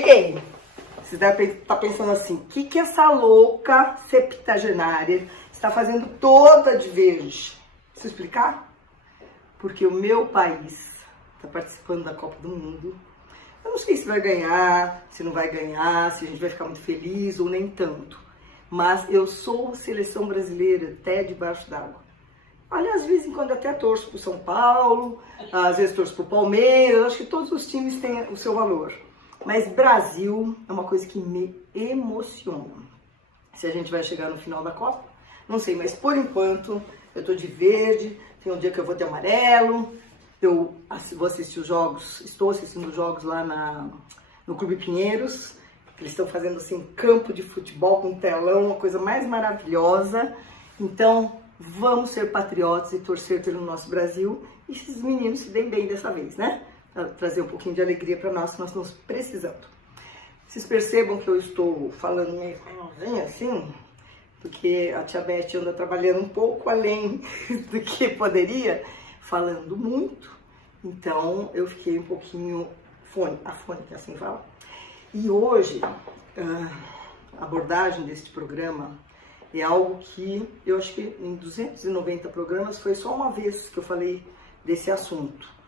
Cheguei! Você deve estar pensando assim, o que essa louca septagenária está fazendo toda de verde? Deixa eu explicar? Porque o meu país está participando da Copa do Mundo. Eu não sei se vai ganhar, se não vai ganhar, se a gente vai ficar muito feliz ou nem tanto. Mas eu sou seleção brasileira até debaixo d'água. Aliás, de vez em quando até torço pro São Paulo, às vezes torço pro Palmeiras, acho que todos os times têm o seu valor. Mas Brasil é uma coisa que me emociona. Se a gente vai chegar no final da Copa, não sei, mas por enquanto eu tô de verde, tem um dia que eu vou de amarelo, eu vou assistir os jogos, estou assistindo os jogos lá no Clube Pinheiros, eles estão fazendo assim campo de futebol com telão, uma coisa mais maravilhosa. Então, vamos ser patriotas e torcer pelo nosso Brasil e esses meninos se deem bem dessa vez, né? Pra trazer um pouquinho de alegria para nós, que nós estamos precisando. Vocês percebam que eu estou falando meio assim, porque a tia Beth anda trabalhando um pouco além do que poderia, falando muito. Então, eu fiquei um pouquinho afônica, assim fala. E hoje, a abordagem deste programa é algo que eu acho que em 290 programas foi só uma vez que eu falei desse assunto.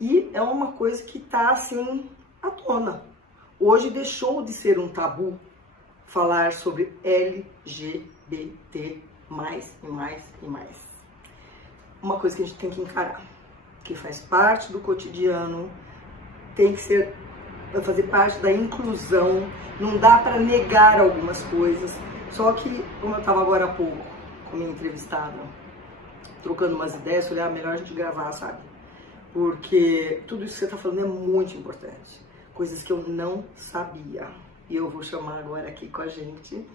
E é uma coisa que está assim à tona. Hoje deixou de ser um tabu falar sobre LGBT mais e mais e mais. Uma coisa que a gente tem que encarar, que faz parte do cotidiano, tem que fazer parte da inclusão, não dá para negar algumas coisas. Só que, como eu estava agora há pouco com a minha entrevistada, trocando umas ideias, eu falei, melhor a gente gravar, sabe? Porque tudo isso que você está falando é muito importante. Coisas que eu não sabia. E eu vou chamar agora aqui com a gente,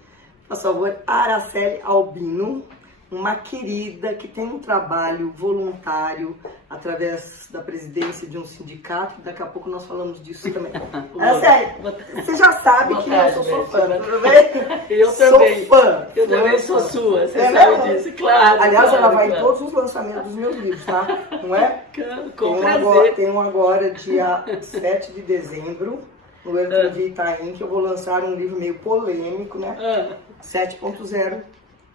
por favor, Araceli Albino, uma querida que tem um trabalho voluntário através da presidência de um sindicato. Daqui a pouco nós falamos disso também. Araceli, você já sabe que eu sou fã, tudo bem? Eu também. Sou fã. Eu também sou sua, você sabe disso, claro. Aliás, claro, ela vai claro. em todos os lançamentos dos meus livros, tá? Não é? Com prazer. Tem um agora, dia 7 de dezembro, no Editor Itaim, que eu vou lançar um livro meio polêmico, né? 7.0.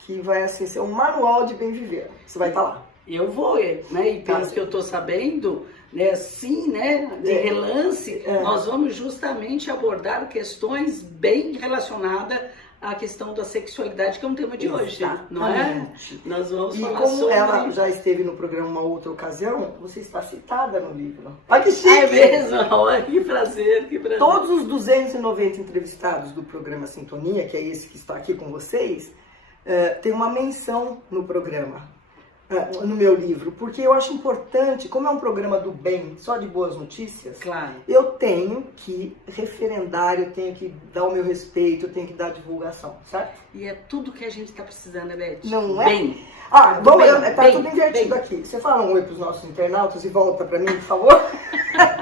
Que vai assim, ser um manual de bem viver. Você vai estar lá. Eu vou, né? E pelo que eu estou sabendo, né, assim, né, de relance, nós vamos justamente abordar questões bem relacionadas à questão da sexualidade, que é um tema de hoje, não é? Nós vamos falar como sobre... ela já esteve no programa uma outra ocasião, você está citada no livro. Olha que chique! É mesmo? Olha, que prazer, que prazer. Todos os 290 entrevistados do programa Sintonia, que é esse que está aqui com vocês, tem uma menção no programa, no meu livro, porque eu acho importante, como é um programa do bem, só de boas notícias, claro, eu tenho que referendar, eu tenho que dar o meu respeito, eu tenho que dar divulgação, certo? E é tudo que a gente está precisando, né, Beth? Não é? Bem. Vamos, tá bem, tudo invertido bem. aqui. Você fala um oi para os nossos internautas e volta para mim, por favor?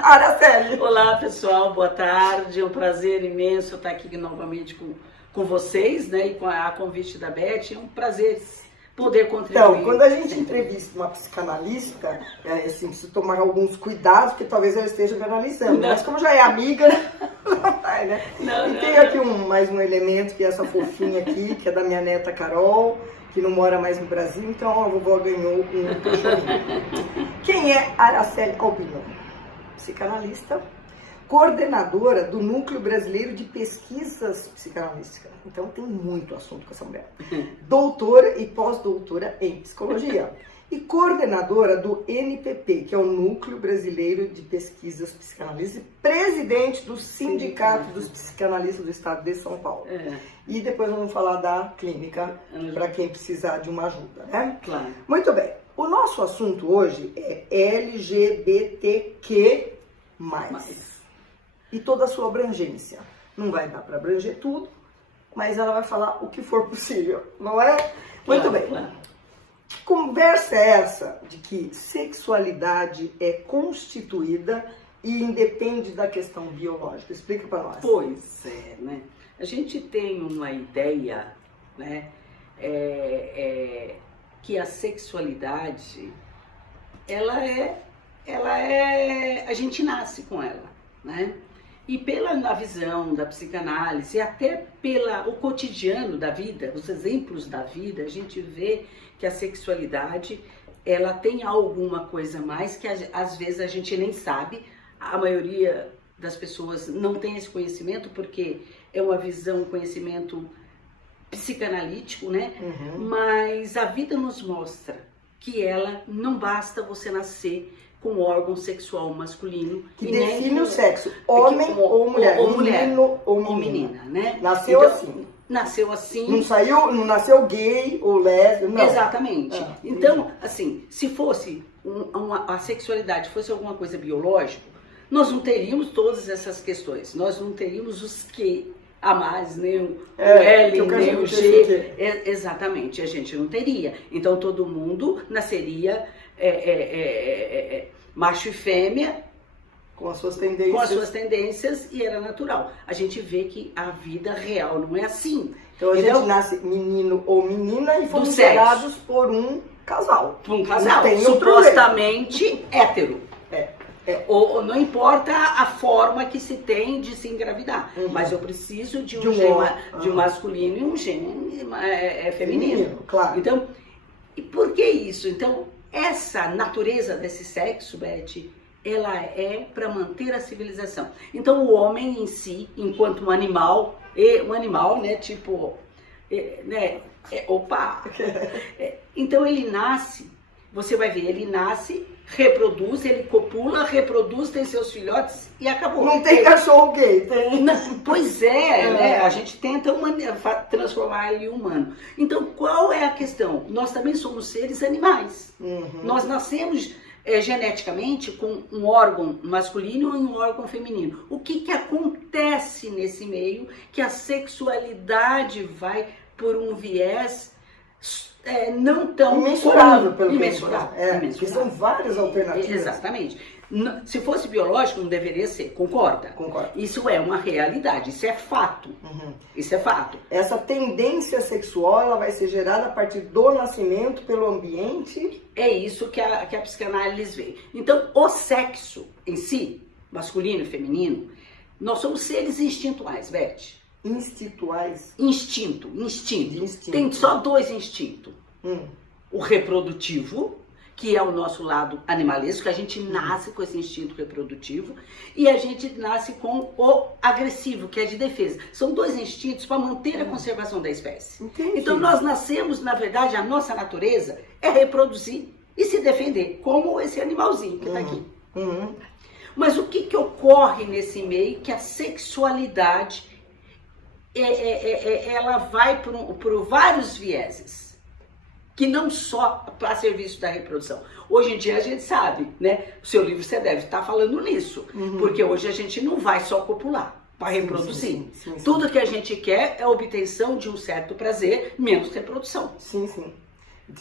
Araceli. Olá, pessoal, boa tarde. É um prazer imenso estar aqui novamente com vocês, né? E com a convite da Beth. É um prazer poder contribuir. Então, quando a gente entrevista uma psicanalista, assim, precisa tomar alguns cuidados, porque talvez ela esteja me analisando. Mas como já é amiga, não vai, né? E tem aqui mais um elemento, que é essa fofinha aqui, que é da minha neta Carol, que não mora mais no Brasil, então a vovó ganhou um cachorrinho. Quem é Araceli Albino? Psicanalista, coordenadora do Núcleo Brasileiro de Pesquisas Psicanalísticas. Então tem muito assunto com essa mulher. Doutora e pós-doutora em Psicologia. E coordenadora do NPP, que é o Núcleo Brasileiro de Pesquisas Psicanalísticas, e presidente do Sindicato dos Psicanalistas do Estado de São Paulo. E depois vamos falar da clínica, para quem precisar de uma ajuda, né? Claro. Muito bem. O nosso assunto hoje é LGBTQ+. E toda a sua abrangência. Não vai dar para abranger tudo, mas ela vai falar o que for possível, não é? Muito bem. Claro. Que conversa é essa de que sexualidade é constituída e independe da questão biológica? Explica para nós. Pois é, né? A gente tem uma ideia, né, que a sexualidade, ela é, a gente nasce com ela, né? E pela visão da psicanálise, até pelo cotidiano da vida, os exemplos da vida, a gente vê que a sexualidade, ela tem alguma coisa a mais que às vezes a gente nem sabe. A maioria das pessoas não tem esse conhecimento porque é uma visão, um conhecimento psicanalítico, né? Mas a vida nos mostra que ela não basta você nascer com órgão sexual masculino. Que define o sexo, homem ou mulher, menino ou menina, né? Nasceu então, assim. Nasceu assim. Não nasceu gay ou lésbico, não. Exatamente. Então, assim, se fosse a sexualidade fosse alguma coisa biológica, nós não teríamos todas essas questões. Nós não teríamos os que a mais, nem o L, nem o G. Exatamente, a gente não teria. Então todo mundo nasceria macho e fêmea, com as suas tendências. Com as suas tendências, e era natural. A gente vê que a vida real não é assim. Então a gente nasce menino ou menina e fomos gerados por um casal. Por um casal, supostamente hétero. Ou não importa a forma que se tem de se engravidar, mas eu preciso de um gene de um masculino e um gene feminino. Claro. Então, e por que isso? Então, essa natureza desse sexo, Beth, ela é para manter a civilização. Então, o homem em si, enquanto um animal, né, tipo, né, então ele nasce, você vai ver, ele nasce, reproduz, ele copula, reproduz, tem seus filhotes e acabou. Não tem cachorro gay, tem. Pois né? A gente tenta transformar ele em humano. Então, qual é a questão? Nós também somos seres animais. Nós nascemos geneticamente com um órgão masculino e um órgão feminino. O que acontece nesse meio? Que a sexualidade vai por um viés não tão imensurável, pelo imensurável. Que são várias alternativas. Exatamente. Se fosse biológico, não deveria ser. Concorda? Concordo. Isso é uma realidade, isso é fato. Isso é fato. Essa tendência sexual, ela vai ser gerada a partir do nascimento, pelo ambiente. É isso que a psicanálise vê. Então, o sexo em si, masculino e feminino, nós somos seres instintuais, Beth. Instintuais? Instinto. Tem só dois instintos. O reprodutivo, que é o nosso lado animalesco, que a gente nasce com esse instinto reprodutivo, e a gente nasce com o agressivo, que é de defesa. São dois instintos para manter a conservação da espécie. Entendi. Então nós nascemos, na verdade, a nossa natureza é reproduzir e se defender, como esse animalzinho que está aqui. Mas o que ocorre nesse meio? Que a sexualidade ela vai por vários vieses, que não só para serviço da reprodução. Hoje em dia a gente sabe, né? O seu livro você deve estar falando nisso, porque hoje a gente não vai só copular para reproduzir. Sim. Tudo que a gente quer é a obtenção de um certo prazer, menos reprodução. Sim.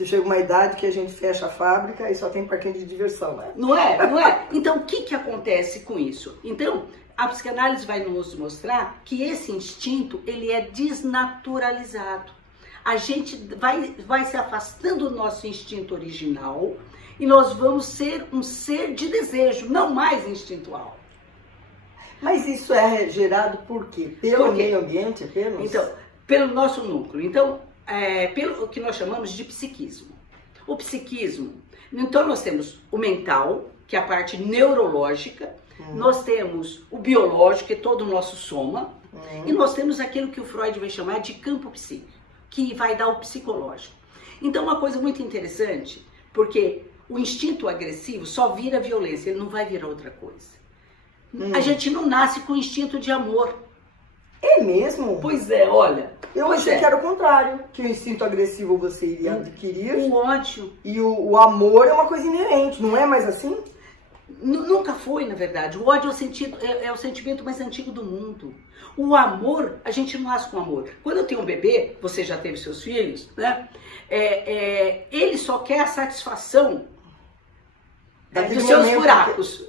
Chega uma idade que a gente fecha a fábrica e só tem parquinho de diversão, né? Não é? Então, o que acontece com isso? Então, a psicanálise vai nos mostrar que esse instinto, ele é desnaturalizado. A gente vai se afastando do nosso instinto original e nós vamos ser um ser de desejo, não mais instintual. Mas isso é gerado por quê? Pelo meio ambiente apenas? Então, pelo nosso núcleo. Então, pelo que nós chamamos de psiquismo. O psiquismo, então nós temos o mental, que é a parte neurológica, nós temos o biológico, que é todo o nosso soma, e nós temos aquilo que o Freud vai chamar de campo psíquico, que vai dar o psicológico. Então, uma coisa muito interessante, porque o instinto agressivo só vira violência, ele não vai virar outra coisa. A gente não nasce com instinto de amor. É mesmo? Pois é, olha. Eu achei que era o contrário, que o instinto agressivo você iria adquirir. O ódio. E o amor é uma coisa inerente, não é mais assim? Nunca foi, na verdade. O ódio é o sentimento mais antigo do mundo. O amor, a gente não nasce com amor. Quando eu tenho um bebê, você já teve seus filhos, né? Ele só quer a satisfação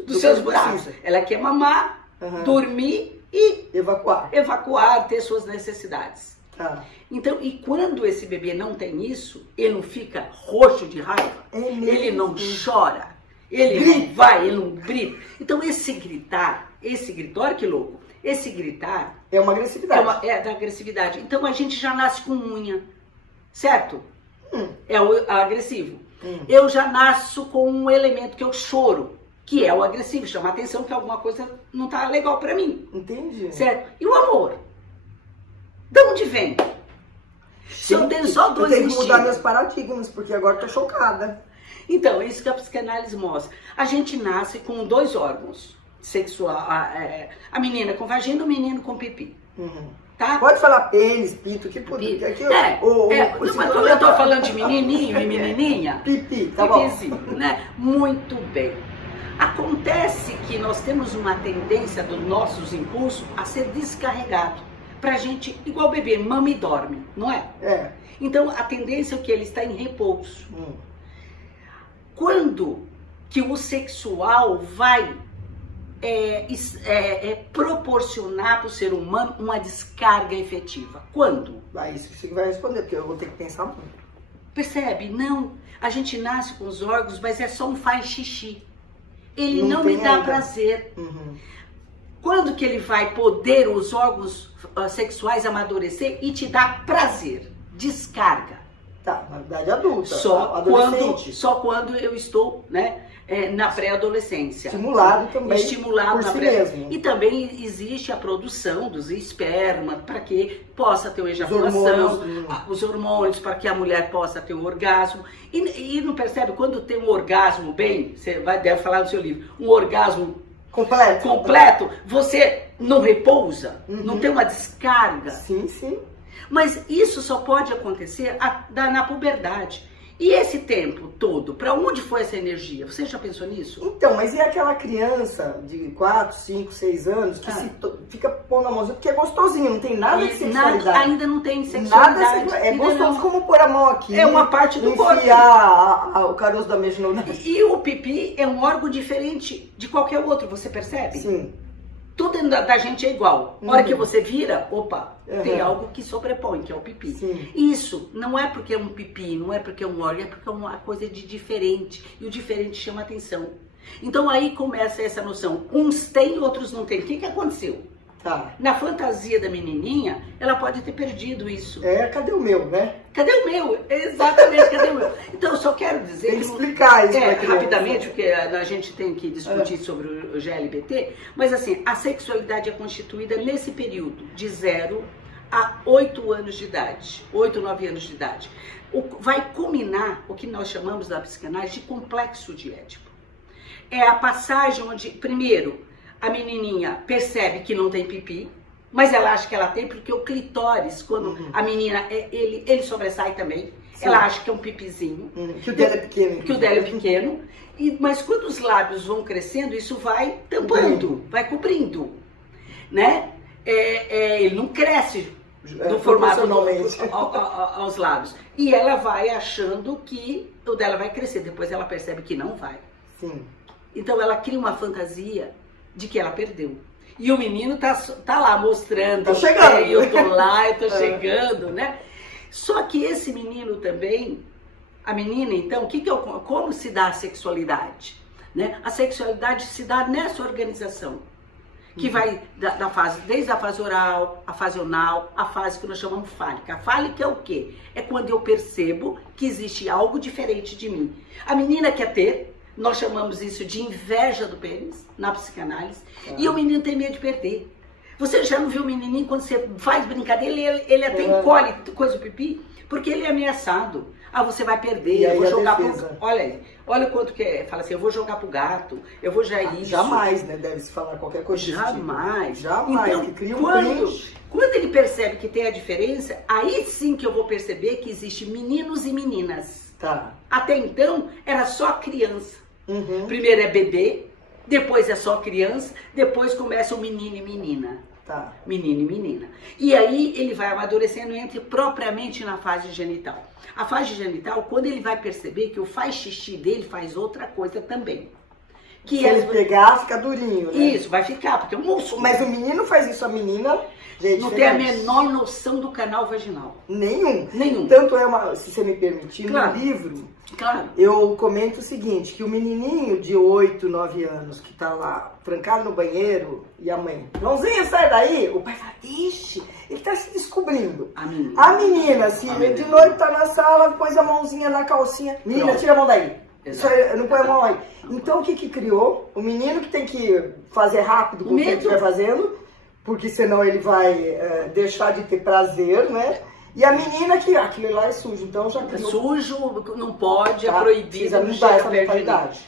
dos seus buracos. Ela quer mamar, dormir e evacuar, ter suas necessidades. Então, e quando esse bebê não tem isso, ele não fica roxo de raiva, ele não chora, ele não vai, ele não grita. Então esse gritar, olha que louco, Esse gritar É uma agressividade. é da agressividade. Então a gente já nasce com unha, certo? É o agressivo. Eu já nasço com um elemento que é o choro, que é o agressivo, chama a atenção que alguma coisa não tá legal pra mim. Entendi. Certo? E o amor? De onde vem? Se eu tenho só dois Eu tenho que mudar instintos. meus paradigmas, porque agora eu tô chocada. Então, é isso que a psicanálise mostra. A gente nasce com 2 órgãos sexual, a menina com vagina, o menino com pipi. Tá? Pode falar pênis, pito, que puder. Mas como eu tô falando de menininho e menininha, Pipi, tá bom. pipizinho, né? Muito bem. Acontece que nós temos uma tendência dos nossos impulsos a ser descarregado. Pra gente, igual bebê, mama e dorme, não é? É. Então, a tendência é que ele está em repouso. Quando que o sexual vai proporcionar para o ser humano uma descarga efetiva? Quando? Isso que você vai responder, porque eu vou ter que pensar muito. Percebe? Não. A gente nasce com os órgãos, mas é só um faz xixi. Ele não me tem dá ainda. prazer. Quando que ele vai poder os órgãos sexuais amadurecer e te dar prazer? Descarga. Tá, na idade adulta. Só adolescente. quando eu estou, né, na pré-adolescência. Estimulado também. Estimulado por na si pré. mesmo. E também existe a produção dos esperma para que possa ter uma ejaculação, hormônios. os hormônios para que a mulher possa ter um orgasmo. E não percebe quando tem um orgasmo bem, você deve falar no seu livro, um orgasmo completo, você não repousa, não tem uma descarga. Sim, sim. Mas isso só pode acontecer na puberdade. E esse tempo todo, para onde foi essa energia? Você já pensou nisso? Então, mas e aquela criança de 4, 5, 6 anos que fica pondo a mãozinha, porque é gostosinho, não tem nada de sexualidade. Ainda não tem sexualidade. Nada é gostoso como pôr a mão aqui. É uma parte do corpo. Enfiar o caroço da mexa no nariz. E o pipi é um órgão diferente de qualquer outro, você percebe? Sim. Tudo dentro da gente é igual. Na hora que você vira, opa, tem algo que sobrepõe, que é o pipi. Sim. Isso não é porque é um pipi, não é porque é um órgão, é porque é uma coisa de diferente. E o diferente chama atenção. Então aí começa essa noção. Uns têm, outros não têm. O que aconteceu? Tá. Na fantasia da menininha, ela pode ter perdido isso. Cadê o meu, né? Cadê o meu? Exatamente, cadê o meu? Então, eu só quero dizer... Tem que explicar isso pra criança. Rapidamente, porque a gente tem que discutir sobre o GLBT, mas assim, a sexualidade é constituída nesse período, de 0 a 8 anos de idade, 8, 9 anos de idade. Vai culminar o que nós chamamos da psicanálise de complexo de Édipo. É a passagem onde, primeiro, a menininha percebe que não tem pipi, mas ela acha que ela tem porque o clitóris, quando a menina, ele sobressai também. Sim. Ela acha que é um pipizinho. Que o dela é pequeno. Que o dela é pequeno. Mas quando os lábios vão crescendo, isso vai tampando, vai cobrindo. Né? Ele não cresce no formato aos lábios. E ela vai achando que o dela vai crescer. Depois ela percebe que não vai. Sim. Então ela cria uma fantasia de que ela perdeu. E o menino tá lá mostrando. Tá chegando. Eu tô lá, eu tô chegando, né? Só que esse menino também, a menina, então, como se dá a sexualidade? Né? A sexualidade se dá nessa organização. Que vai da fase, desde a fase oral, a fase anal, a fase que nós chamamos fálica. A fálica é o quê? É quando eu percebo que existe algo diferente de mim. A menina quer ter, nós chamamos isso de inveja do pênis, na psicanálise, e o menino tem medo de perder. Você já não viu o menininho, quando você faz brincadeira, ele até encolhe coisa do pipi, porque ele é ameaçado. Você vai perder, eu vou jogar pro... Olha o quanto que é. Fala assim, eu vou jogar pro gato, eu vou já isso. Jamais, né? Deve-se falar qualquer coisa. Jamais. Jamais, então, que cria quando ele percebe que tem a diferença, aí sim que eu vou perceber que existe meninos e meninas. Tá. Até então, era só criança. Primeiro é bebê, depois é só criança, depois começa o menino e menina. Tá. Menino e menina. E aí ele vai amadurecendo e entra propriamente na fase genital. A fase genital, quando ele vai perceber que o faz xixi dele faz outra coisa também. Que se ele pegar, fica durinho, né? Isso, vai ficar, porque é um músculo. Mas o menino faz isso, a menina... Gente, não tem a menor noção do canal vaginal. Nenhum. Tanto se você me permitir, claro. no livro, claro. eu comento o seguinte, que o menininho de 8, 9 anos que tá lá, trancado no banheiro, e a mãe, Joãozinho, sai daí! O pai fala, ixi, ele tá se descobrindo. A menina, se de noite tá na sala, pôs a mãozinha na calcinha, menina, tira a mão daí. Isso aí, não põe a mão aí. Então o que criou? O menino que tem que fazer rápido com o que ele estiver fazendo, porque senão ele vai deixar de ter prazer, né? E a menina que aquilo lá é sujo, então já criou. É sujo, não pode, é proibido. Precisa mudar essa mentalidade.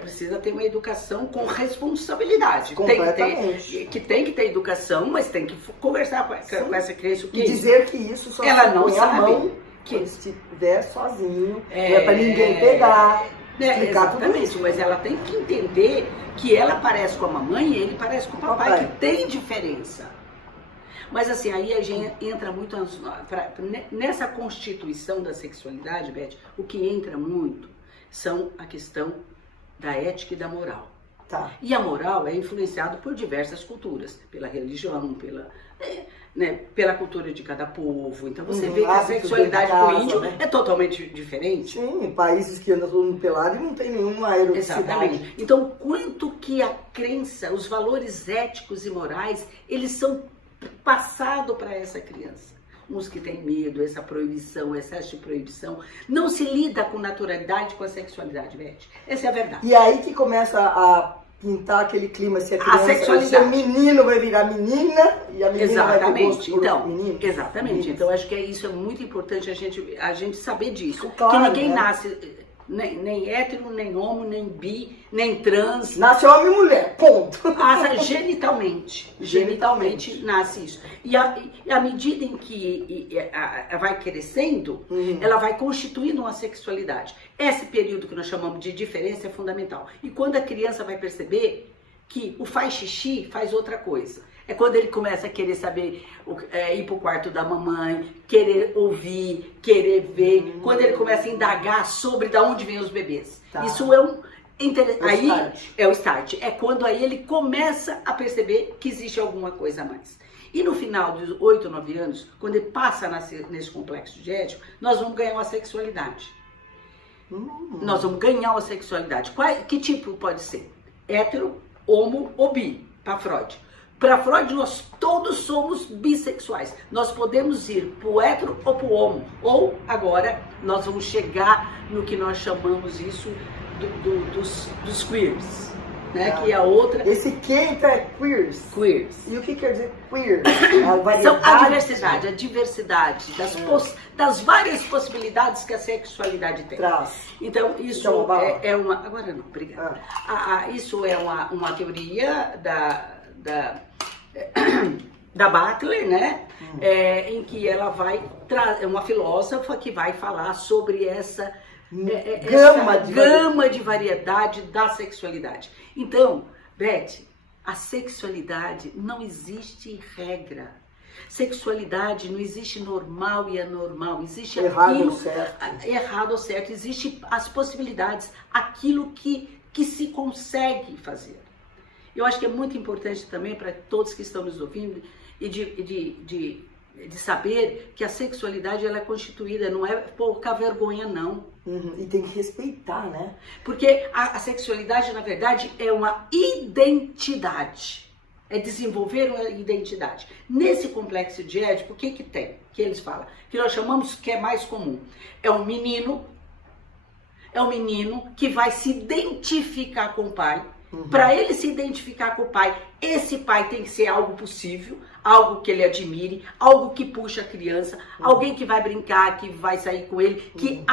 Precisa ter uma educação com responsabilidade. Completamente. Tem que ter educação, mas tem que conversar com essa criança. E dizer que isso só ela não põe sabe a mão que estiver sozinho, não é pra ninguém pegar. Exatamente, tudo mas ela tem que entender que ela parece com a mamãe e ele parece com o papai, que tem diferença. Mas assim, aí a gente entra muito nessa constituição da sexualidade, Beth, o que entra muito são a questão da ética e da moral. Tá. E a moral é influenciada por diversas culturas, pela religião, pela cultura de cada povo. Então você vê que a sexualidade do índio é totalmente diferente. Sim, em países que andam todo mundo pelado e não tem nenhuma eroticidade. Exatamente. Então, quanto que a crença, os valores éticos e morais, eles são passados para essa criança. Uns que têm medo, essa proibição, excesso de proibição, não se lida com naturalidade com a sexualidade, Beth. Essa é a verdade. E aí que começa a pintar aquele clima, se a criança, sexualidade. Se o menino vai virar menina e a menina vai ter gosto por menino. Exatamente. Então, acho que isso é muito importante a gente saber disso. Claro, que ninguém nasce nem hétero, nem homo, nem bi, nem trans. Nasce homem e mulher, ponto. Genitalmente nasce isso. E à medida em que vai crescendo, ela vai constituindo uma sexualidade. Esse período que nós chamamos de diferença é fundamental. E quando a criança vai perceber que o faz xixi faz outra coisa. É quando ele começa a querer saber, ir pro quarto da mamãe, querer ouvir, querer ver. Quando ele começa a indagar sobre de onde vêm os bebês. Tá. Isso é é o start. É quando aí ele começa a perceber que existe alguma coisa a mais. E no final dos 8, 9 anos, quando ele passa nesse complexo de Édipo, nós vamos ganhar uma sexualidade. Nós vamos ganhar uma sexualidade. Que tipo pode ser? Hétero, homo ou bi, para Freud. Para Freud, nós todos somos bissexuais. Nós podemos ir pro hétero ou pro homo. Ou, agora, nós vamos chegar no que nós chamamos isso dos queers. Né? Que é a outra... Esse que então é queers. E o que quer dizer queer? A diversidade das várias possibilidades que a sexualidade tem. Então, isso é uma... Agora não, obrigada. Isso é uma teoria da Butler, né? Em que ela vai é uma filósofa que vai falar sobre essa gama de variedade da sexualidade. Então, Beth, a sexualidade não existe regra. Sexualidade não existe normal e anormal, existe errado ou certo, existe as possibilidades, aquilo que se consegue fazer. Eu acho que é muito importante também para todos que estão nos ouvindo e de saber que a sexualidade ela é constituída, não é pouca vergonha, não. E tem que respeitar, né? Porque a sexualidade, na verdade, é uma identidade. É desenvolver uma identidade. Nesse complexo de Édipo, o que tem? Que eles falam? Que nós chamamos que é mais comum. É um menino que vai se identificar com o pai. Para ele se identificar com o pai, esse pai tem que ser algo possível, algo que ele admire, algo que puxa a criança, alguém que vai brincar, que vai sair com ele, que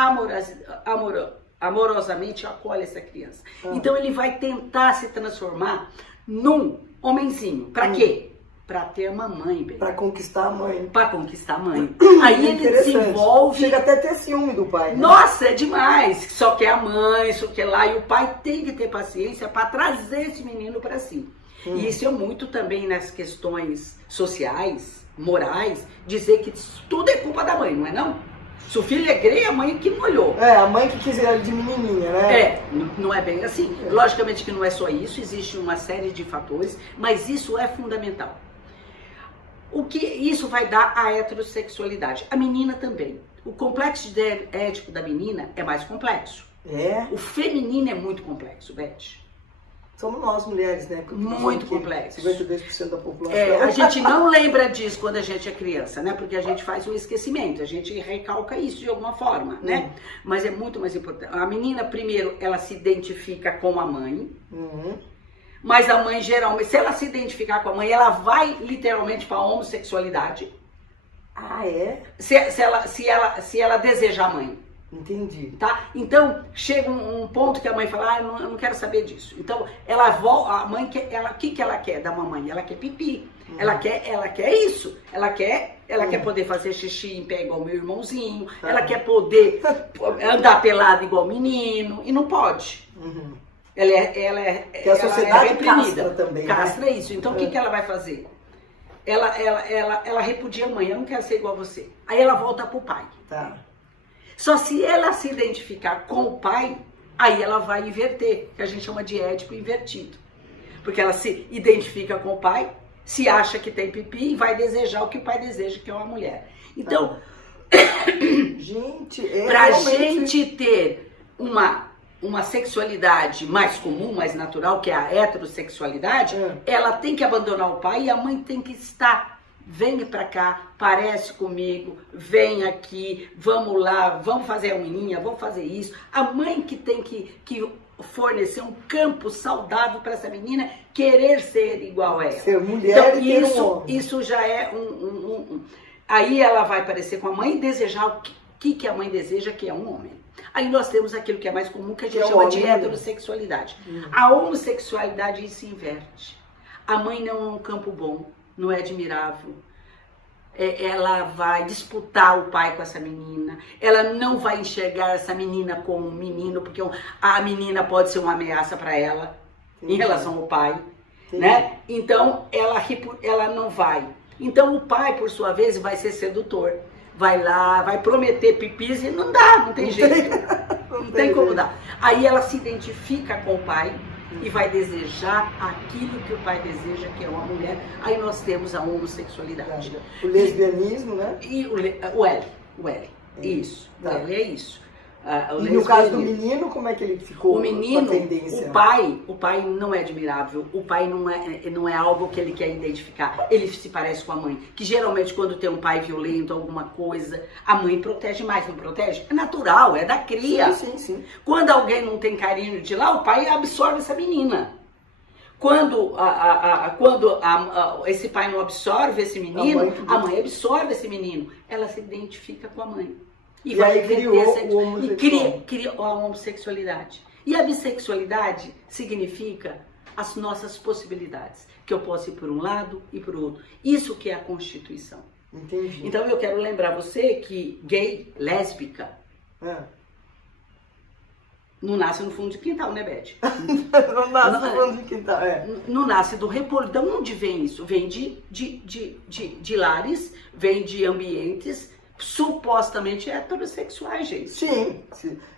amorosamente acolhe essa criança. Então ele vai tentar se transformar num homenzinho. Para quê? Para ter a mamãe, bem. Para conquistar a mãe. Para conquistar a mãe. Aí ele desenvolve... Chega até a ter ciúme do pai. Né? Nossa, é demais. Só quer a mãe, só quer lá. E o pai tem que ter paciência para trazer esse menino para si. E isso é muito também nas questões sociais, morais, dizer que tudo é culpa da mãe, não é não? Se o filho é gay, a mãe que molhou. A mãe que quis ele de menininha, né? Não é bem assim. Logicamente que não é só isso, existe uma série de fatores, mas isso é fundamental. O que isso vai dar à heterossexualidade? A menina também. O complexo de édipo da menina é mais complexo. O feminino é muito complexo, Beth. Somos nós mulheres, né? Muito complexo. 52% da população. A gente não lembra disso quando a gente é criança, né? Porque a gente faz um esquecimento, a gente recalca isso de alguma forma, né? Mas é muito mais importante. A menina, primeiro, ela se identifica com a mãe. Mas a mãe, geralmente, se ela se identificar com a mãe, ela vai literalmente para a homossexualidade. Se ela deseja a mãe. Entendi. Tá? Então, chega um ponto que a mãe fala, eu não quero saber disso. Então, a mãe quer, o que ela quer da mamãe? Ela quer pipi. Ela quer isso. Ela quer poder fazer xixi em pé igual meu irmãozinho. Ela quer poder andar pelada igual menino. E não pode. Que a sociedade reprimida. Castra também. Castra isso. Então, o que ela vai fazer? Ela repudia a mãe. Eu não quero ser igual a você. Aí ela volta pro pai. Só se ela se identificar com o pai, aí ela vai inverter, que a gente chama de édipo invertido. Porque ela se identifica com o pai, se acha que tem pipi e vai desejar o que o pai deseja, que é uma mulher. Então, pra gente ter uma sexualidade mais comum, mais natural, que é a heterossexualidade, ela tem que abandonar o pai e a mãe tem que estar. Vem pra cá, parece comigo, vem aqui, vamos lá, vamos fazer a uninha, vamos fazer isso. A mãe que tem que fornecer um campo saudável para essa menina querer ser igual a ela. Ser mulher então, isso já é Aí ela vai parecer com a mãe e desejar o que a mãe deseja, que é um homem. Aí nós temos aquilo que é mais comum, que a gente chama de heterossexualidade. A homossexualidade se inverte. A mãe não é um campo bom. Não é admirável. Ela vai disputar o pai com essa menina. Ela não vai enxergar essa menina como um menino, porque a menina pode ser uma ameaça para ela em relação ao pai, né? Então ela não vai. Então o pai, por sua vez, vai ser sedutor. Vai lá, vai prometer pipis e não dá, não tem jeito. Não tem como dar. Aí ela se identifica com o pai e vai desejar aquilo que o pai deseja, que é uma mulher. Aí nós temos a homossexualidade. O lesbianismo, né? E o L. Isso. O L é isso. E no caso do menino, como é que ele ficou? O menino, com a tendência? o pai não é admirável, o pai não é algo que ele quer identificar, ele se parece com a mãe, que geralmente quando tem um pai violento, alguma coisa, a mãe protege mais, não protege? É natural, é da cria. Sim. Quando alguém não tem carinho de lá, o pai absorve essa menina. Quando esse pai não absorve esse menino, a mãe absorve esse menino, ela se identifica com a mãe. E vai aí criou a homossexualidade. E a bissexualidade significa as nossas possibilidades. Que eu posso ir por um lado e por outro. Isso que é a Constituição. Entendi. Então eu quero lembrar você que gay, lésbica, não nasce no fundo de quintal, né, Beth? Não nasce no fundo de quintal, Não nasce do repolho. De onde vem isso? Vem de lares, vem de ambientes supostamente heterossexuais, gente. Sim,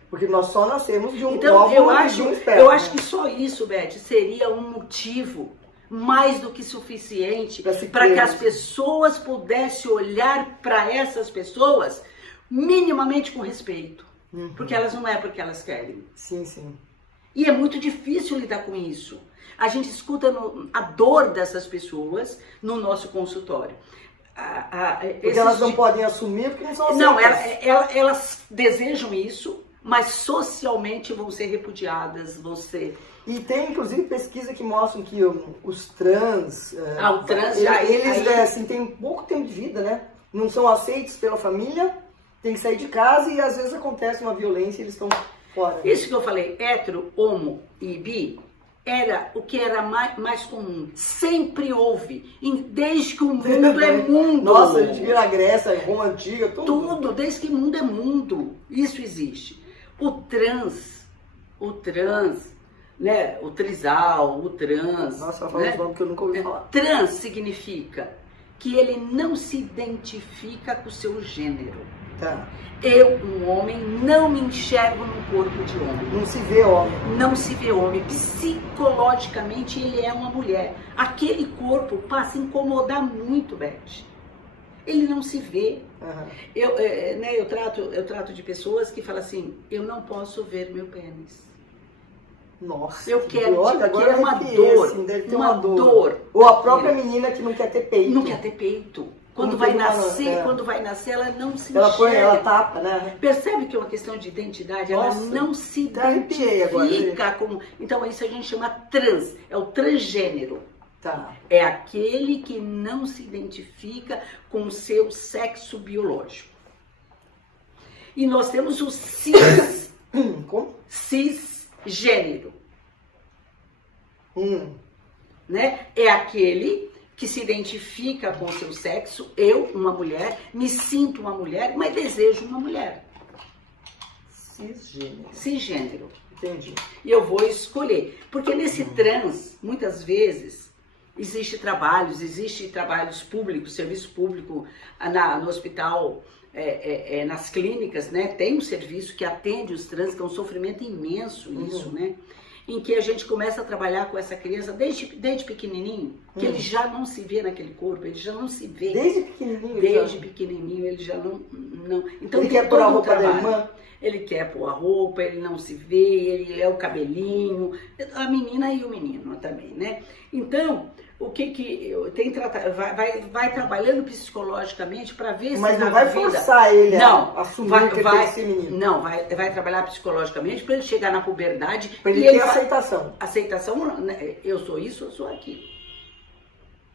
porque nós só nascemos de um então, óvulo e de um esperma. Eu acho que só isso, Beth, seria um motivo mais do que suficiente para que as pessoas pudessem olhar para essas pessoas minimamente com respeito. Porque elas não é porque elas querem. Sim. E é muito difícil lidar com isso. A gente escuta a dor dessas pessoas no nosso consultório. Porque elas não podem assumir porque não são aceitas. Não, elas desejam isso, mas socialmente vão ser repudiadas, vão ser... E tem, inclusive, pesquisa que mostram que os trans... o trans eles assim, têm pouco tempo de vida, né? Não são aceitos pela família, tem que sair de casa e às vezes acontece uma violência e eles estão fora. Isso que eu falei, hétero, homo e bi, era o que era mais comum. Sempre houve. Desde que o mundo é mundo. Nossa, a gente vira a Grécia, Roma Antiga, tudo. Tudo, desde que o mundo é mundo. Isso existe. O trans, né? O trisal, o trans. Nossa, fala uns nomes que eu nunca ouvi falar. Trans significa que ele não se identifica com o seu gênero. Tá. Eu, um homem, não me enxergo no corpo de homem. Não se vê homem. Não se vê homem. Psicologicamente, ele é uma mulher. Aquele corpo passa a incomodar muito, Beth. Ele não se vê. Uhum. Eu trato de pessoas que falam assim, eu não posso ver meu pênis. Nossa, eu quero, agora que é uma arrepiei, dor, assim, deve ter uma dor. Ou a própria menina que não quer ter peito. Não quer ter peito. Quando vai nascer, ela não se ela enxerga. Ela tapa, né? Percebe que é uma questão de identidade? Nossa, ela não se identifica como... Então, isso a gente chama trans, é o transgênero. Tá. É aquele que não se identifica com o seu sexo biológico. E nós temos o cis. Como? Cisgênero. Né? É aquele que se identifica com o seu sexo, eu, uma mulher, me sinto uma mulher, mas desejo uma mulher. Cisgênero. Cisgênero. Entendi. E eu vou escolher. Porque nesse trans, muitas vezes, existe trabalhos públicos, serviço público no hospital, nas clínicas, né? Tem um serviço que atende os trans, que é um sofrimento imenso isso, né? Em que a gente começa a trabalhar com essa criança desde pequenininho, que ele já não se vê naquele corpo, ele já não se vê. Desde pequenininho? Desde pequenininho, ele já não... Então, ele quer pôr a roupa da irmã? Ele quer pôr a roupa, ele não se vê, ele é o cabelinho, a menina e o menino também, né? Então, o que eu tenho tratado, vai trabalhando psicologicamente para ver se mas não vai forçar ele a assumir que é esse menino. Não, vai trabalhar psicologicamente para ele chegar na puberdade. Para ele ter aceitação. Aceitação, eu sou isso, eu sou aquilo.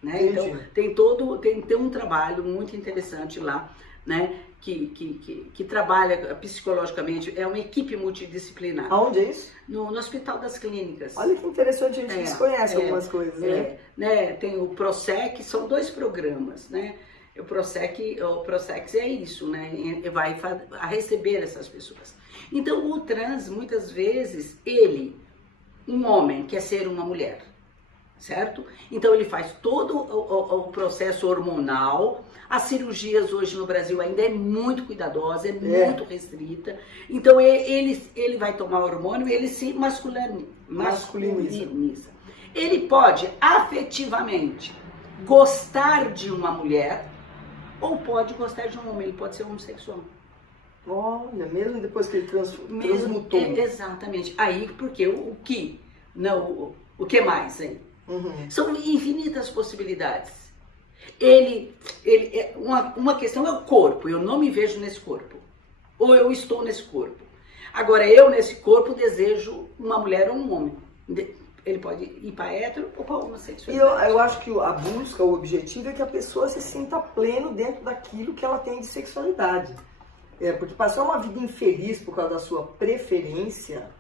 Né? Entendi. Então, tem um trabalho muito interessante lá, né? Que trabalha psicologicamente, é uma equipe multidisciplinar. Aonde é isso? No Hospital das Clínicas. Olha que interessante, a gente desconhece algumas coisas, né? Tem o PROSEC, são 2 programas, né? O PROSEC é isso, né? Vai a receber essas pessoas. Então, o trans, muitas vezes, um homem, quer ser uma mulher, certo? Então, ele faz todo o processo hormonal. As cirurgias hoje no Brasil ainda é muito cuidadosa, muito restrita. Então, ele vai tomar hormônio e ele se masculiniza. Ele pode, afetivamente, gostar de uma mulher ou pode gostar de um homem. Ele pode ser homossexual. Olha, mesmo depois que ele transmutou. Exatamente. Aí, porque o que mais, hein? São infinitas possibilidades. Uma questão é o corpo, eu não me vejo nesse corpo, ou eu estou nesse corpo. Agora, eu nesse corpo desejo uma mulher ou um homem. Ele pode ir para hétero ou para homossexualidade. E eu acho que a busca, o objetivo é que a pessoa se sinta pleno dentro daquilo que ela tem de sexualidade. Porque passar uma vida infeliz por causa da sua preferência...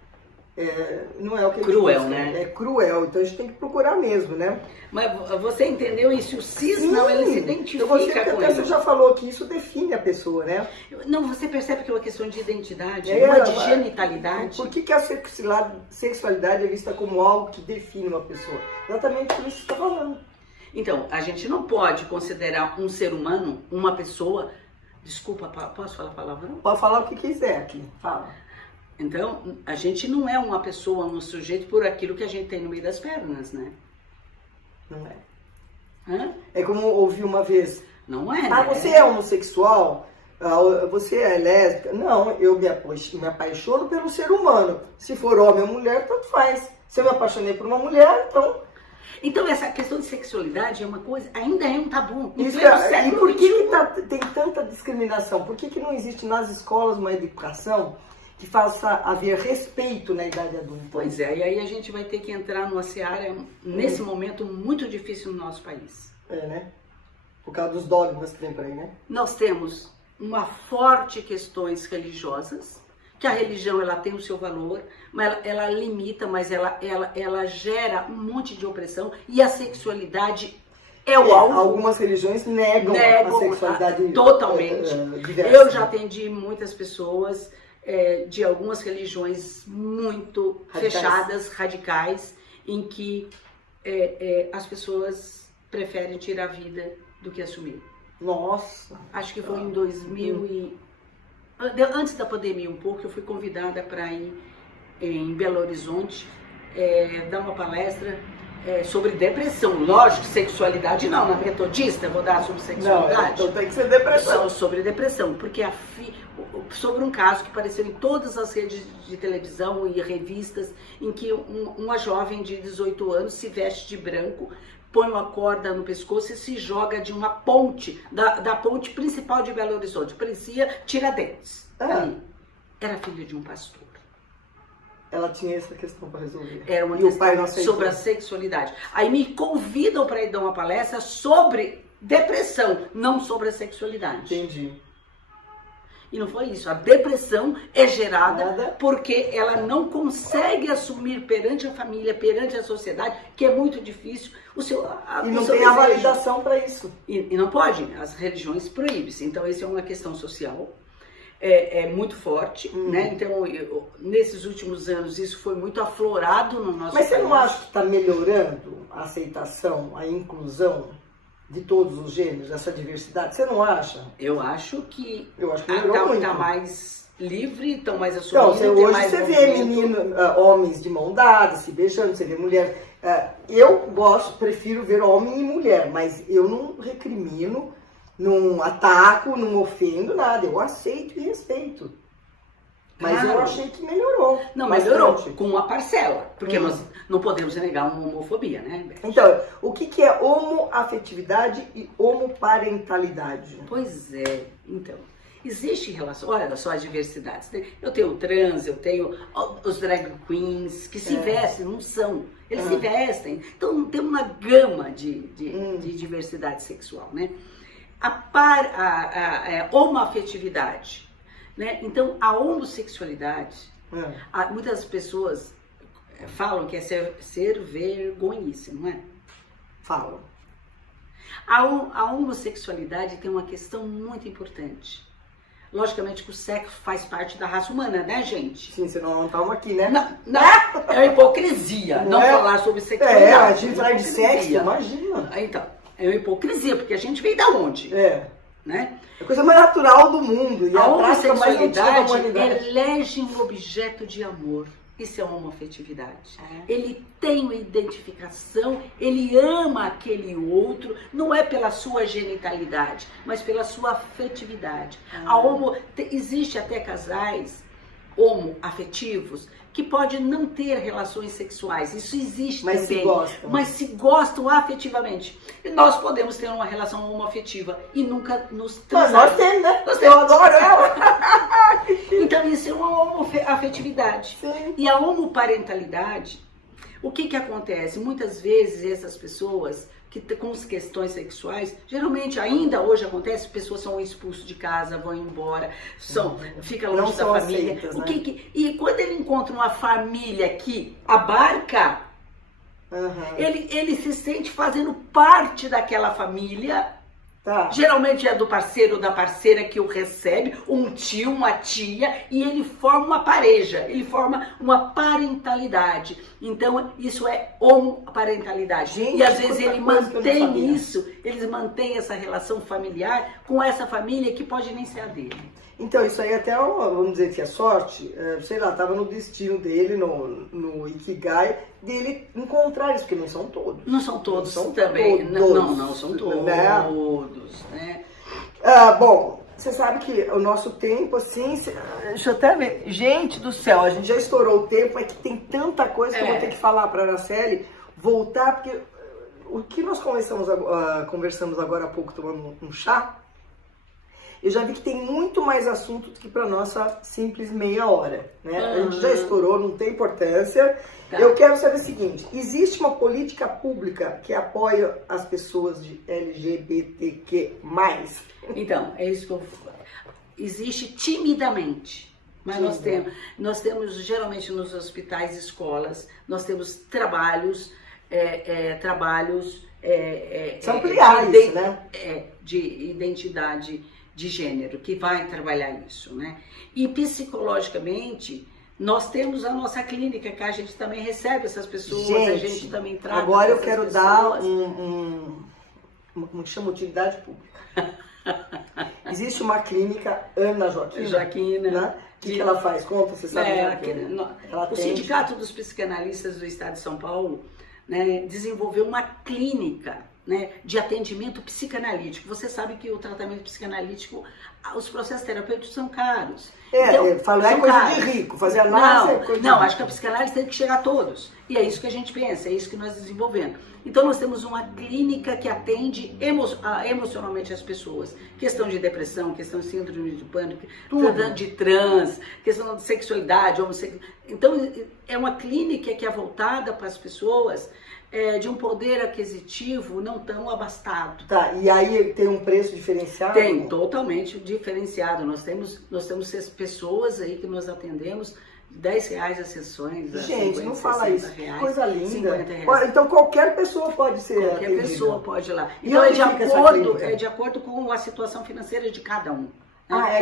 não é o que cruel, diz, né? É cruel, então a gente tem que procurar mesmo, né? Mas você entendeu isso? O cis, não, ele se identifica com isso. Você já falou que isso define a pessoa, né? Não, você percebe que é uma questão de identidade, uma de genitalidade. Por que a sexualidade é vista como algo que define uma pessoa? Exatamente por isso que você está falando. Então, a gente não pode considerar um ser humano, uma pessoa... Desculpa, posso falar palavrão? Pode falar o que quiser aqui, fala. Então, a gente não é uma pessoa, um sujeito por aquilo que a gente tem no meio das pernas, né? Não é. Hã? É como eu ouvi uma vez. Não é, né? Você é homossexual? Você é lésbica? Não, eu me apaixono pelo ser humano. Se for homem ou mulher, tanto faz. Se eu me apaixonei por uma mulher, então... Então, essa questão de sexualidade é uma coisa, ainda é um tabu. E por que tem tanta discriminação? Por que não existe nas escolas uma educação que faça haver respeito na idade adulta? Pois é, e aí a gente vai ter que entrar numa seara, nesse momento, muito difícil no nosso país. Né? Por causa dos dogmas que tem por aí, né? Nós temos uma forte questões religiosas, que a religião ela tem o seu valor, mas ela limita, mas ela gera um monte de opressão, e a sexualidade é o alvo. Algumas religiões negam a sexualidade totalmente. Diversa. Eu já atendi muitas pessoas de algumas religiões muito fechadas, radicais, em que as pessoas preferem tirar a vida do que assumir. Nossa! Acho que foi em 2000 Antes da pandemia um pouco, eu fui convidada para ir em Belo Horizonte dar uma palestra sobre depressão. Lógico, sexualidade não, na metodista eu vou dar sobre sexualidade. Não, então tem que ser depressão. Sobre depressão, porque sobre um caso que apareceu em todas as redes de televisão e revistas, em que uma jovem de 18 anos se veste de branco, põe uma corda no pescoço e se joga de uma ponte, da ponte principal de Belo Horizonte. Parecia Tiradentes. Ali. Era filha de um pastor. Ela tinha essa questão para resolver. Era uma e o pai não questão sobre a sexualidade. Aí me convidam para ir dar uma palestra sobre depressão, não sobre a sexualidade. Entendi. E não foi isso. A depressão é gerada porque ela não consegue assumir perante a família, perante a sociedade, que é muito difícil. E não tem a validação para isso. E não pode. As religiões proíbem-se. Então, isso é uma questão social. É muito forte, né? Então, nesses últimos anos, isso foi muito aflorado no nosso país. Mas você não acha que está melhorando a aceitação, a inclusão de todos os gêneros, essa diversidade? Você não acha? Eu acho que está mais livre, estão mais assumindo. Então, hoje você vê homens de mão dada, se beijando, você vê mulher. Eu prefiro ver homem e mulher, mas eu não recrimino, não ataco, não ofendo nada. Eu aceito e respeito. Mas claro, eu achei que melhorou. Não, melhorou com uma parcela. Porque nós não podemos negar uma homofobia, né, Beth? Então, o que é homoafetividade e homoparentalidade? Pois é, então. Existe relação, olha só as diversidades, né? Eu tenho o trans, eu tenho os drag queens que se vestem, não são. Eles se vestem. Então tem uma gama de diversidade sexual, né? A homoafetividade, né? Então a homossexualidade, muitas pessoas falam que é ser vergonhice, não é? Falam. A homossexualidade tem uma questão muito importante. Logicamente que o sexo faz parte da raça humana, né, gente? Sim, senão não estamos aqui, né? Não, é uma hipocrisia não falar sobre sexualidade. A gente falar de sexo, imagina. Então, é uma hipocrisia, porque a gente veio da onde? Né? É a coisa mais natural do mundo. E a homossexualidade elege um objeto de amor. Isso é homoafetividade. Ele tem uma identificação, ele ama aquele outro, não é pela sua genitalidade, mas pela sua afetividade. Existe até casais homoafetivos que podem não ter relações sexuais, isso existe mas também, mas se gostam afetivamente. E nós podemos ter uma relação homoafetiva e nunca nos transar. Mas nós temos, né? Eu adoro ela. Então isso é uma homoafetividade. Sim. E a homoparentalidade, o que acontece? Muitas vezes essas pessoas que com as questões sexuais, geralmente ainda hoje acontece, pessoas são expulsas de casa, vão embora, fica longe da família. Aceitas, E quando ele encontra uma família que abarca, ele se sente fazendo parte daquela família. Geralmente é do parceiro ou da parceira que o recebe, um tio, uma tia, e ele forma uma pareja, ele forma uma parentalidade. Então, isso é homoparentalidade. Gente, e às vezes ele mantém isso, eles mantêm essa relação familiar com essa família que pode nem ser a dele. Então, isso aí até, vamos dizer que é sorte, sei lá, estava no destino dele, no Ikigai, dele encontrar isso, porque não são todos. Não são todos também. Não são todos, né? Bom, você sabe que o nosso tempo, assim, deixa eu até ver. Gente do céu, a gente já estourou o tempo, é que tem tanta coisa que eu vou ter que falar para a Araceli voltar, porque o que nós conversamos agora há pouco tomando um chá, eu já vi que tem muito mais assunto do que para nossa simples meia hora, né? A gente já estourou, não tem importância. Eu quero saber o seguinte, existe uma política pública que apoia as pessoas de LGBTQ+. Então, é isso que eu falo. Existe timidamente, mas nós temos geralmente nos hospitais, escolas, nós temos trabalhos são ampliados, né? De identidade de gênero, que vai trabalhar isso, né? E psicologicamente, nós temos a nossa clínica, que a gente também recebe essas pessoas, a gente também trata. Agora eu quero dar como que chama, utilidade pública. Existe uma clínica Ana Joaquina. Joaquina. Né? O que ela faz? Conta, você sabe? O Sindicato dos Psicanalistas do Estado de São Paulo, né, desenvolveu uma clínica, né, de atendimento psicanalítico. Você sabe que o tratamento psicanalítico, os processos terapêuticos são caros. Falo, é coisa caros. De rico, fazer análise é coisa Não, de acho que a psicanálise tem que chegar a todos. E é isso que a gente pensa, é isso que nós desenvolvemos. Então nós temos uma clínica que atende emocionalmente as pessoas. Questão de depressão, questão de síndrome de pânico, questão de trans, questão de sexualidade, homossexualidade. Então é uma clínica que é voltada para as pessoas de um poder aquisitivo não tão abastado. Tá, e aí tem um preço diferenciado? Tem, totalmente diferenciado. Nós temos pessoas aí que nós atendemos, R$10 as sessões. Gente, 50, não fala isso. Reais, coisa linda. R$50. Então qualquer pessoa pode ser Qualquer atendida. pessoa pode ir lá. E então é de acordo com a situação financeira de cada um.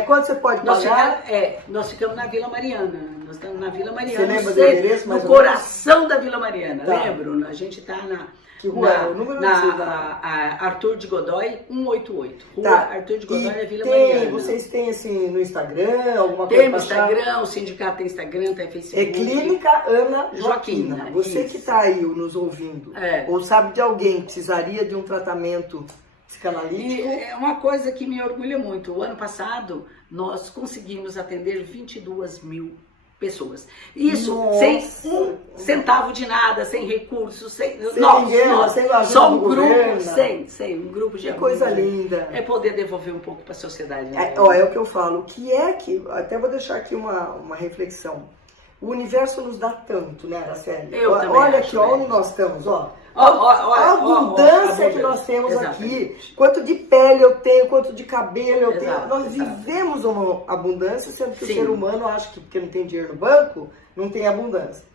Quanto você pode pagar? Nós ficamos na Vila Mariana. Nós estamos na Vila Mariana. Você lembra do endereço? No coração da Vila Mariana, tá. Lembro? A gente está Que rua é? O número Arthur de Godoy, 188. Rua tá. Arthur de Godoy é Vila Mariana. Vocês têm assim no Instagram, alguma coisa? Tem no Instagram, o sindicato tem Instagram, tem Facebook. É Clínica Ana Joaquina. Você isso. que está aí nos ouvindo, ou sabe de alguém que precisaria de um tratamento psicanalítico? É uma coisa que me orgulha muito. O ano passado, nós conseguimos atender 22 mil pessoas. Isso sem um centavo de nada, sem recursos, sem só um grupo, sem um grupo de que coisa linda. É poder devolver um pouco para a sociedade. Né? É o que eu falo. O que é que, até vou deixar aqui uma reflexão. O universo nos dá tanto, né, Araceli? Olha aqui, olha onde nós estamos, ó. A abundância que nós temos aqui, quanto de pele eu tenho, quanto de cabelo eu tenho. Nós vivemos uma abundância, sendo que o ser humano acha que porque não tem dinheiro no banco, não tem abundância.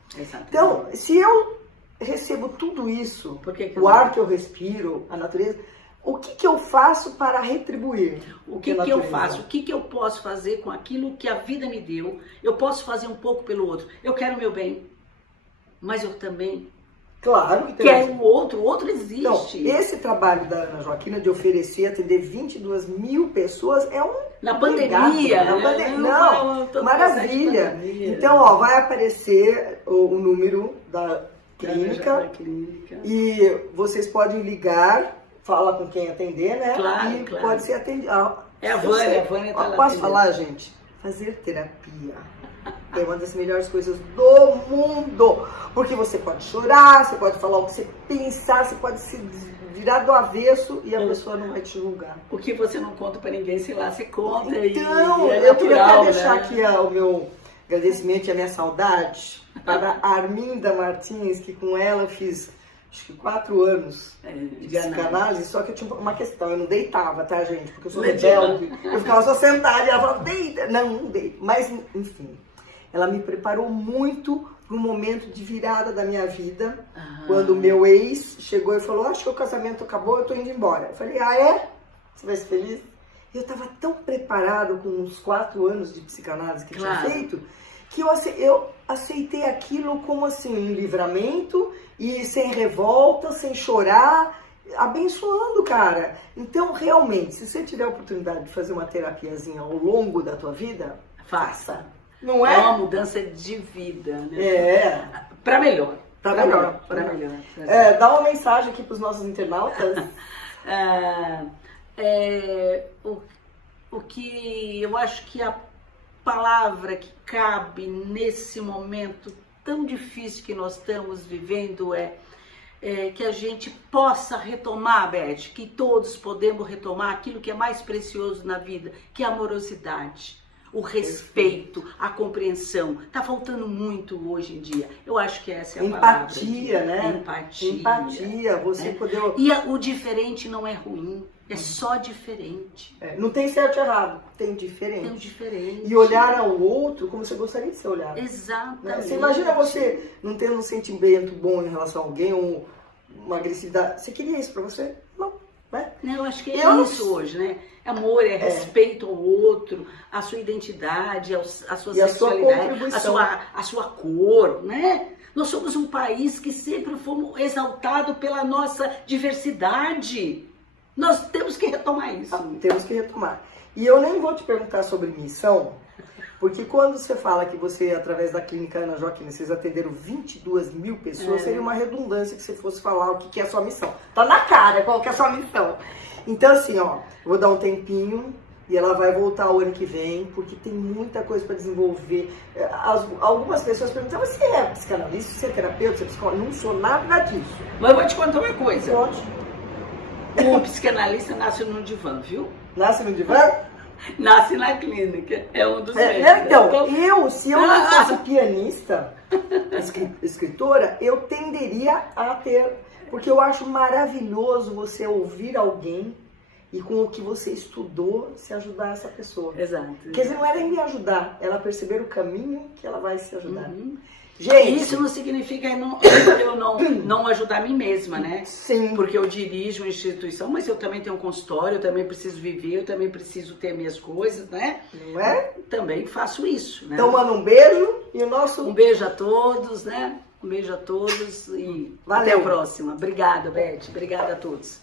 Então, se eu recebo tudo isso, o ar que eu respiro, a natureza, o que eu faço para retribuir? O que eu faço? O que eu posso fazer com aquilo que a vida me deu? Eu posso fazer um pouco pelo outro. Eu quero o meu bem, mas eu também quero o outro existe. Então, esse trabalho da Ana Joaquina de oferecer, atender 22 mil pessoas é na pandemia. Maravilha. Então, vai aparecer o número da clínica e vocês podem ligar, fala com quem atender, né? Claro. Pode ser atendido. É a Vânia tá lá. Posso falar, gente? Fazer terapia é uma das melhores coisas do mundo. Porque você pode chorar, você pode falar o que você pensar, você pode se virar do avesso e a pessoa não vai te julgar. O que você não conta pra ninguém, sei lá, você conta. Então, eu queria até deixar aqui o meu agradecimento e a minha saudade para a Arminda Martins, que com ela eu fiz acho que 4 anos de psicanálise, só que eu tinha uma questão, eu não deitava, tá, gente? Porque eu sou rebelde, eu ficava só sentada e ela falava, deita. Não deito. Mas, enfim, ela me preparou muito para um momento de virada da minha vida, quando o meu ex chegou e falou, acho que o casamento acabou, eu tô indo embora. Eu falei, é? Você vai ser feliz? E eu tava tão preparado com uns 4 anos de psicanálise que eu tinha feito, que eu aceitei aquilo como assim, um livramento, e sem revolta, sem chorar, abençoando, cara. Então, realmente, se você tiver a oportunidade de fazer uma terapiazinha ao longo da tua vida, faça. Não é? É uma mudança de vida, né? Para melhor. Para melhor. Dá uma mensagem aqui para os nossos internautas. O que eu acho que a palavra que cabe nesse momento tão difícil que nós estamos vivendo é que a gente possa retomar, Beth, que todos podemos retomar aquilo que é mais precioso na vida, que é a amorosidade, o respeito, a compreensão. Tá faltando muito hoje em dia. Eu acho que essa é a palavra. Empatia, né? Empatia, você poder... E o diferente não é ruim. É só diferente. Não tem certo e errado, tem diferente. Tem o diferente. E olhar ao outro como você gostaria de ser olhado. Exatamente. Né? Você imagina você não tendo um sentimento bom em relação a alguém, ou uma agressividade. Você queria isso pra você? Não. Né? Não, eu acho que é isso hoje, né? Amor, respeito ao outro, a sua identidade, a sua sexualidade, a sua cor, né? Nós somos um país que sempre fomos exaltados pela nossa diversidade. Nós temos que retomar isso. Temos que retomar. E eu nem vou te perguntar sobre missão, porque quando você fala que você, através da clínica Ana Joaquina, vocês atenderam 22 mil pessoas, seria uma redundância que você fosse falar o que é a sua missão. Tá na cara qual que é a sua missão. Então assim, ó, vou dar um tempinho e ela vai voltar o ano que vem, porque tem muita coisa para desenvolver. Algumas pessoas perguntam, você é psicanalista, você é terapeuta, você é psicólogo? Não sou nada disso. Mas eu vou te contar uma coisa. Pode. O psicanalista nasce no divã, viu? Nasce no divã? Nasce na clínica, é um dos médicos. Então, se eu não fosse pianista, escritora, eu tenderia a ter, porque eu acho maravilhoso você ouvir alguém e com o que você estudou, se ajudar essa pessoa. Exato. Quer dizer, não é nem me ajudar, ela perceber o caminho que ela vai se ajudar. Uhum. Gente, isso não significa eu não ajudar a mim mesma, né? Sim. Porque eu dirijo uma instituição, mas eu também tenho um consultório, eu também preciso viver, eu também preciso ter minhas coisas, né? Não é? Também faço isso, né? Então, manda um beijo e o nosso... Um beijo a todos, né? Um beijo a todos e Valeu. até a próxima. Obrigada, Beth. Obrigada a todos.